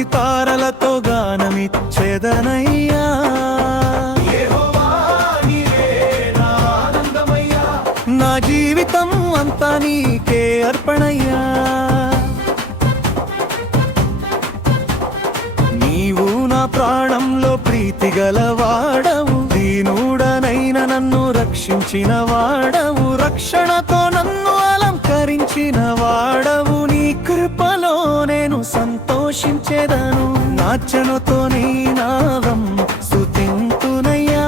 సితారలతో గానమిచ్చెదనయ్యా. నా జీవితం అంతా నీకే అర్పణయ్యా. నీవు నా ప్రాణంలో ప్రీతి గలవాడవు, దీనుడనైన నన్ను రక్షించిన వాడవు, రక్షణతో నన్ను అలంకరించిన వాడవు. నీ కృపలో నేను సంతోషించెదను, నాట్యముతో నీ నామం స్తుతింతునయ్యా.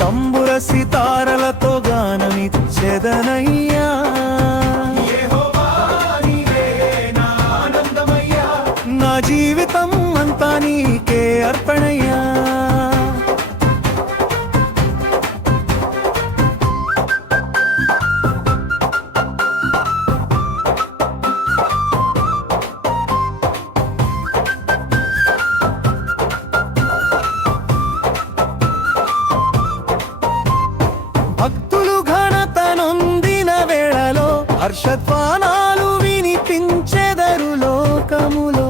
తంబుర సితారలతో గానమిచ్చెదనయ్యా. నా జీవితం అంతా నీకే అర్పణయ్యా. భక్తులు ఘనత నొందిన వేళలో హర్షధ్వానాలు వినిపించెదరు లోకములో.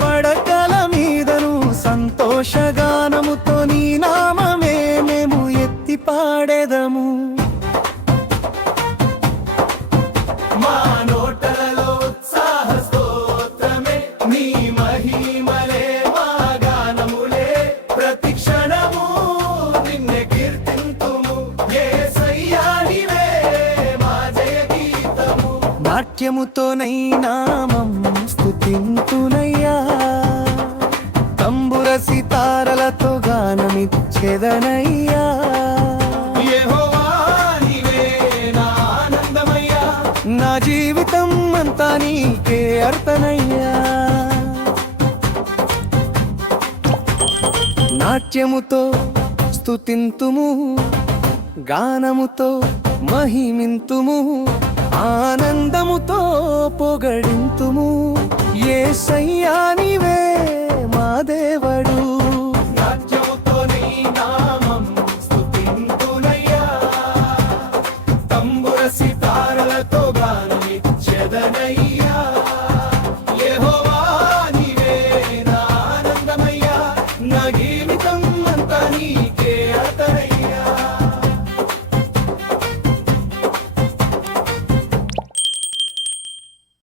పడకల మీదను సంతోషగానముతో నీ నామమే మేము ఎత్తి పాడెదము. మా నోటలలో ఉత్సాహ స్తోత్రమే, నీ మహిమలే మా గానములే. ప్రతి క్షణము నిన్నే కీర్తింతుము, యేసయ్యా నీవే మా జయ గీతము. నాట్యముతో నీ నామం స్తుతింతునయ్యా. తంబుర సితారలతో గానమిచ్చెదనయ్యా. యెహోవా నీవే నా ఆనందమయ్యా. నా జీవితం అంతా నీకే అర్పణయ్యా. నాట్యముతో స్తుతింతుము, గానముతో మహిమింతుము, ఆనందముతో పొగడింతుము. యేసయ్యా నీవే మా దేవుడు. నాట్యముతో నీ నామం స్తుతింతునయ్యా. తంబుర సితారలతో గానమిచ్చెదనయ్యా. యెహోవా నీవే నా ఆనందమయ్యా. నా